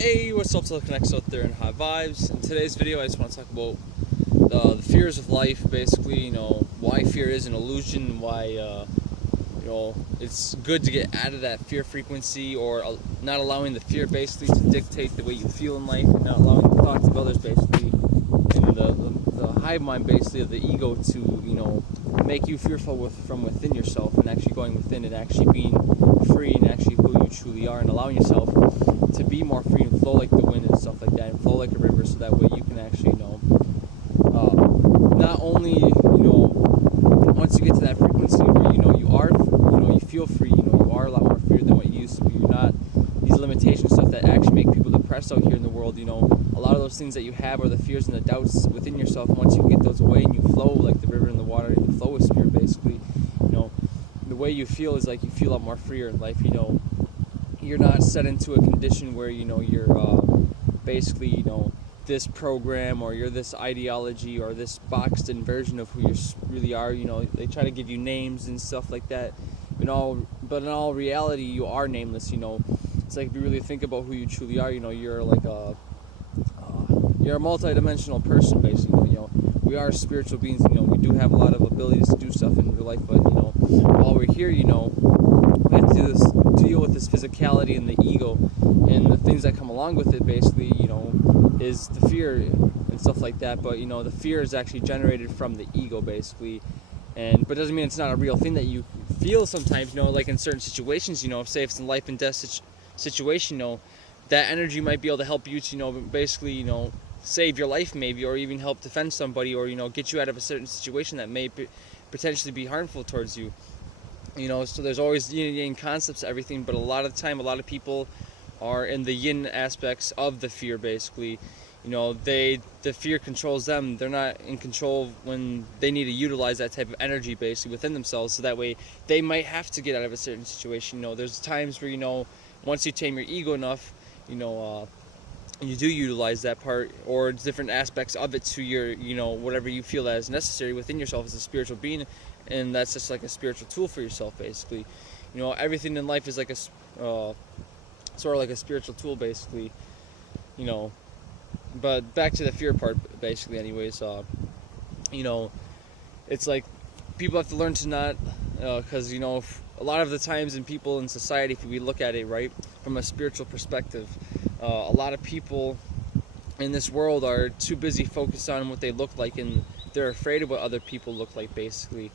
Hey, what's up, Connects out there in High Vibes? In today's video, I just want to talk about the fears of life. Basically, why fear is an illusion, why it's good to get out of that fear frequency, or not allowing the fear basically to dictate the way you feel in life, and not allowing the thoughts of others basically, and the hive mind basically of the ego to make you fearful from within yourself, and actually going within and actually being free and actually who you truly are, and allowing yourself to be more free and flow like the wind and stuff like that, and flow like a river, so that way you can actually not only once you get to that frequency where you are you feel free, you are a lot more free than what you used to be. You're not these limitations, stuff that actually make people depressed out here in the world. A lot of those things that you have are the fears and the doubts within yourself. Once you get those away and you flow like the river in the water, and you flow with spirit basically, the way you feel is like you feel a lot more freer in life. You're not set into a condition where you're basically this program, or you're this ideology, or this boxed in version of who you really are. They try to give you names and stuff like that, but in all reality you are nameless. It's like, if you really think about who you truly are, you're like you're a multi-dimensional person basically. We are spiritual beings. We do have a lot of abilities to do stuff in real life, but while we're here, we have to deal with this physicality and the ego and the things that come along with it basically, is the fear and stuff like that. But the fear is actually generated from the ego basically, but it doesn't mean it's not a real thing that you feel sometimes. Like in certain situations, say if it's a life and death situation, that energy might be able to help you to basically save your life maybe, or even help defend somebody, or get you out of a certain situation that may potentially be harmful towards you. So there's always yin and yang concepts to everything, but a lot of the time, a lot of people are in the yin aspects of the fear basically. The fear controls them. They're not in control when they need to utilize that type of energy basically within themselves, so that way they might have to get out of a certain situation. There's times where once you tame your ego enough, you do utilize that part or different aspects of it to your whatever you feel that is necessary within yourself as a spiritual being, and that's just like a spiritual tool for yourself basically. Everything in life is like a sort of like a spiritual tool basically. But back to the fear part basically anyways. It's like people have to learn to not, because a lot of the times in people in society, if we look at it right from a spiritual perspective, a lot of people in this world are too busy focused on what they look like, and they're afraid of what other people look like basically.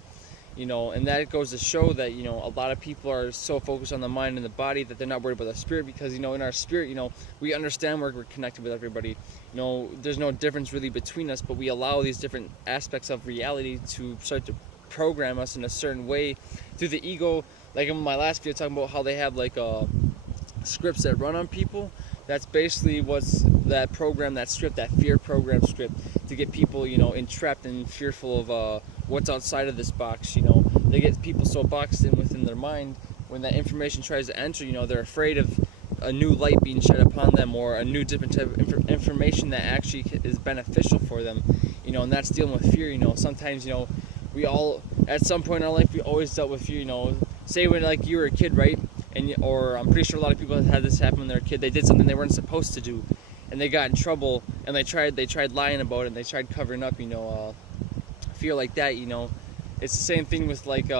And that goes to show that a lot of people are so focused on the mind and the body that they're not worried about the spirit, because in our spirit we understand where we're connected with everybody. There's no difference really between us, but we allow these different aspects of reality to start to program us in a certain way through the ego. Like in my last video talking about how they have like scripts that run on people. That's basically what's that program, that script, that fear program script, to get people entrapped and fearful of what's outside of this box. They get people so boxed in within their mind, when that information tries to enter, they're afraid of a new light being shed upon them, or a new different type of information that actually is beneficial for them. And that's dealing with fear. Sometimes we all at some point in our life we always dealt with fear. Say when like you were a kid, right? Or I'm pretty sure a lot of people have had this happen when they're a kid. They did something they weren't supposed to do, and they got in trouble, and they tried lying about it, and they tried covering up fear like that. It's the same thing with like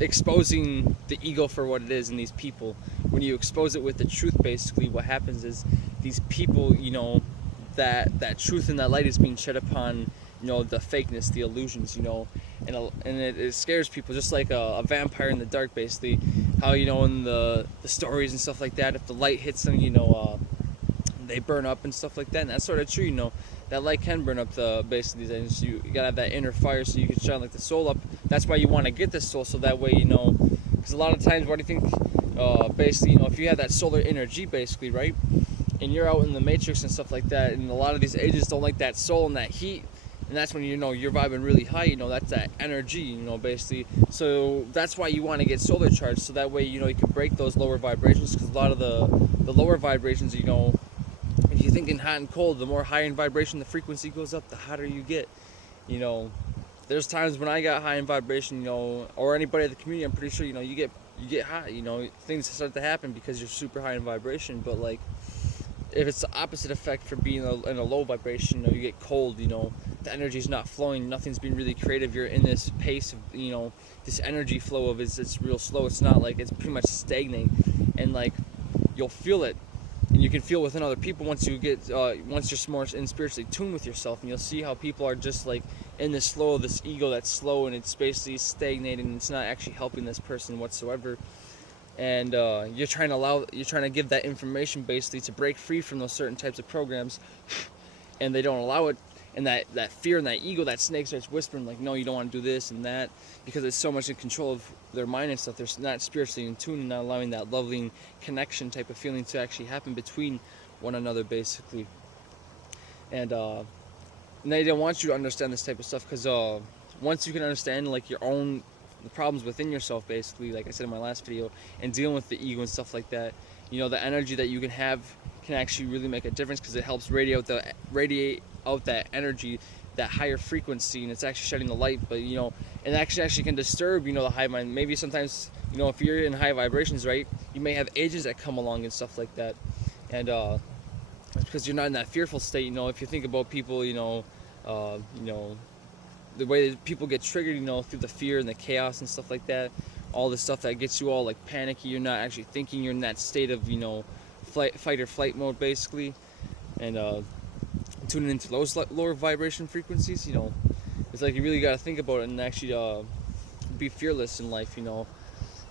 exposing the ego for what it is in these people. When you expose it with the truth, basically what happens is these people, that truth and that light is being shed upon the fakeness, the illusions, and it scares people, just like a vampire in the dark basically. How in the stories and stuff like that, if the light hits them, they burn up and stuff like that. And that's sort of true. That light can burn up basically these things. You gotta have that inner fire so you can shine like the soul up. That's why you want to get this soul, so that way because a lot of times, what do you think, basically if you have that solar energy basically, right, and you're out in the matrix and stuff like that, and a lot of these agents don't like that soul and that heat, and that's when you're vibing really high. That's that energy, basically. So that's why you want to get solar charged, so that way you can break those lower vibrations, because a lot of the lower vibrations, if you're thinking hot and cold, the more high in vibration the frequency goes up, the hotter you get. There's times when I got high in vibration, or anybody in the community, I'm pretty sure you get hot, things start to happen because you're super high in vibration. But like if it's the opposite effect for being in a low vibration, you get cold, the energy's not flowing, nothing's being really creative, you're in this pace of, this energy flow of it's real slow, it's not like, it's pretty much stagnating, and like, you'll feel it, and you can feel within other people once you get, once you're more in spiritually tuned with yourself, and you'll see how people are just like in this flow of this ego that's slow, and it's basically stagnating, and it's not actually helping this person whatsoever. And you're trying to give that information basically to break free from those certain types of programs, and they don't allow it, and that fear and that ego, that snake starts whispering like, no, you don't want to do this and that, because it's so much in control of their mind and stuff. They're not spiritually in tune and not allowing that loving connection type of feeling to actually happen between one another basically. And they don't want you to understand this type of stuff, because once you can understand like your own the problems within yourself basically, like I said in my last video, and dealing with the ego and stuff like that, the energy that you can have can actually really make a difference, because it helps radiate out that energy, that higher frequency, and it's actually shedding the light. But it actually can disturb the high mind. Maybe sometimes if you're in high vibrations, right, you may have agents that come along and stuff like that, and it's because you're not in that fearful state. If you think about people, the way that people get triggered, through the fear and the chaos and stuff like that, all the stuff that gets you all like panicky, you're not actually thinking, you're in that state of fight or flight mode basically, and tuning into those lower vibration frequencies, it's like you really got to think about it and actually be fearless in life, and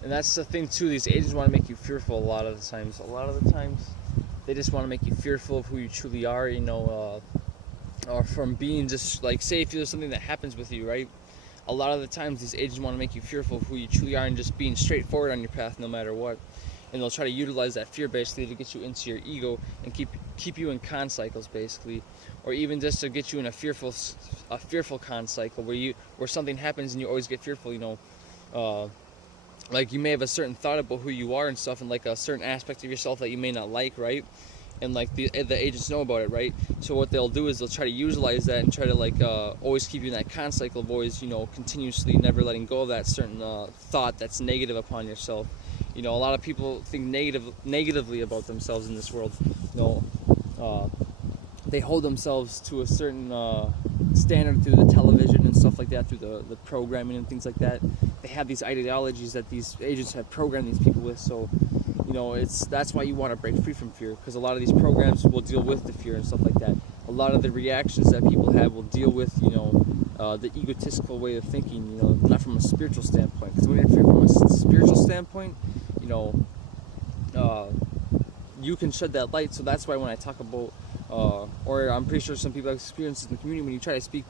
that's the thing too. These agents want to make you fearful a lot of the times. They just want to make you fearful of who you truly are, or from being just like, say if there's something that happens with you, right? A lot of the times these agents want to make you fearful of who you truly are and just being straightforward on your path no matter what. And they'll try to utilize that fear basically to get you into your ego and keep you in con cycles basically, or even just to get you in a fearful con cycle where something happens and you always get fearful. Like you may have a certain thought about who you are and stuff, and like a certain aspect of yourself that you may not like, right? And like the agents know about it, right? So what they'll do is they'll try to utilize that and try to like always keep you in that con cycle of always continuously never letting go of that certain thought that's negative upon yourself. A lot of people think negatively about themselves in this world. They hold themselves to a certain standard through the television and stuff like that, through the programming and things like that. They have these ideologies that these agents have programmed these people with. So that's why you want to break free from fear, because a lot of these programs will deal with the fear and stuff like that. A lot of the reactions that people have will deal with the egotistical way of thinking, not from a spiritual standpoint. Because when you're from a spiritual standpoint, you can shed that light. So that's why when I talk about or I'm pretty sure some people have experienced in the community, when you try to speak,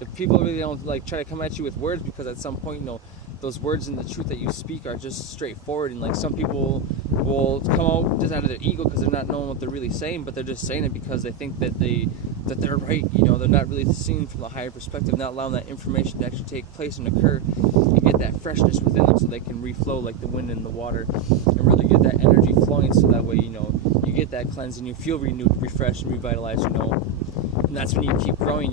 if people really don't like try to come at you with words, because at some point those words and the truth that you speak are just straightforward, and like some people will come out just out of their ego because they're not knowing what they're really saying, but they're just saying it because they think that they're right. They're not really seeing from the higher perspective, not allowing that information to actually take place and occur and get that freshness within them so they can reflow like the wind in the water and really get that energy flowing, so that way you get that cleanse and you feel renewed, refreshed, and revitalized. And that's when you keep growing.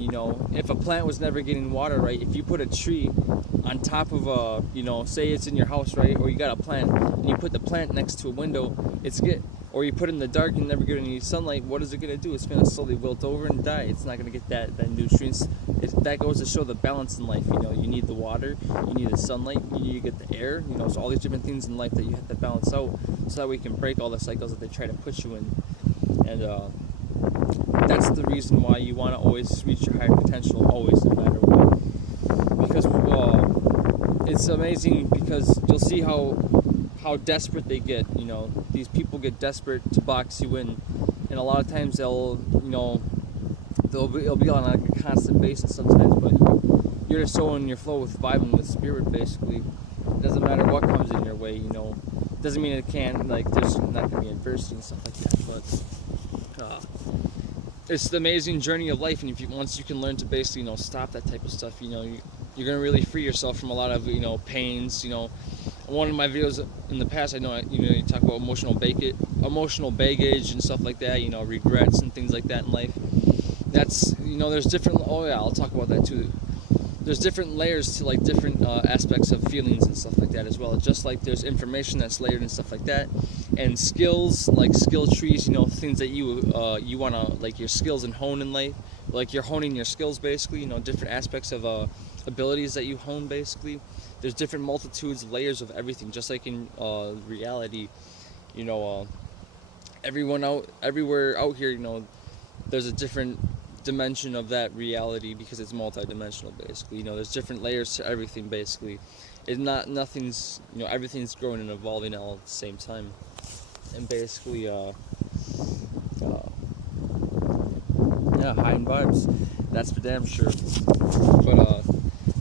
If a plant was never getting water, right, if you put a tree on top of say it's in your house, right, or you got a plant and you put the plant next to a window, or you put it in the dark and never get any sunlight, what is it going to do? It's going to slowly wilt over and die. It's not going to get that nutrients. That goes to show the balance in life. You need the water, you need the sunlight, you need to get the air, so all these different things in life that you have to balance out, so that we can break all the cycles that they try to put you in. And that's the reason why you want to always reach your higher potential, always, no matter what. Because it's amazing, because you'll see how desperate they get. These people get desperate to box you in, and a lot of times it'll be on like a constant basis sometimes, but you're just so in your flow with vibing with spirit basically. It doesn't matter what comes in your way, doesn't mean it can't, like, there's not gonna be adversity and stuff like that, but it's the amazing journey of life. And once you can learn to basically stop that type of stuff, you're gonna really free yourself from a lot of pains. One of my videos in the past, I know you talk about emotional baggage and stuff like that, regrets and things like that in life. That's there's different. Oh yeah, I'll talk about that too. there's different layers to like different aspects of feelings and stuff like that as well. Just like there's information that's layered and stuff like that, and skills like skill trees, you know, things that you want to, like your skills and hone in life, like you're honing your skills basically, you know, different aspects of abilities that you hone basically. There's different multitudes, layers of everything, just like in reality, you know, everywhere out here, you know, there's a different dimension of that reality because it's multi-dimensional basically. You know, there's different layers to everything basically. It's not, nothing's, you know, everything's growing and evolving all at the same time. And basically yeah, high in vibes, that's for damn sure. But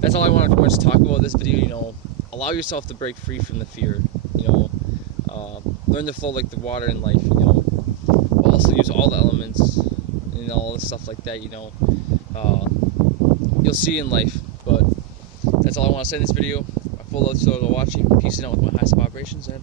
that's all I wanted to talk about this video. You know, allow yourself to break free from the fear, you know, learn to flow like the water in life, you know, also use all the elements and all this stuff like that, you know, you'll see in life. But that's all I want to say in this video. Full love to those watching. Peace out with my highest vibrations and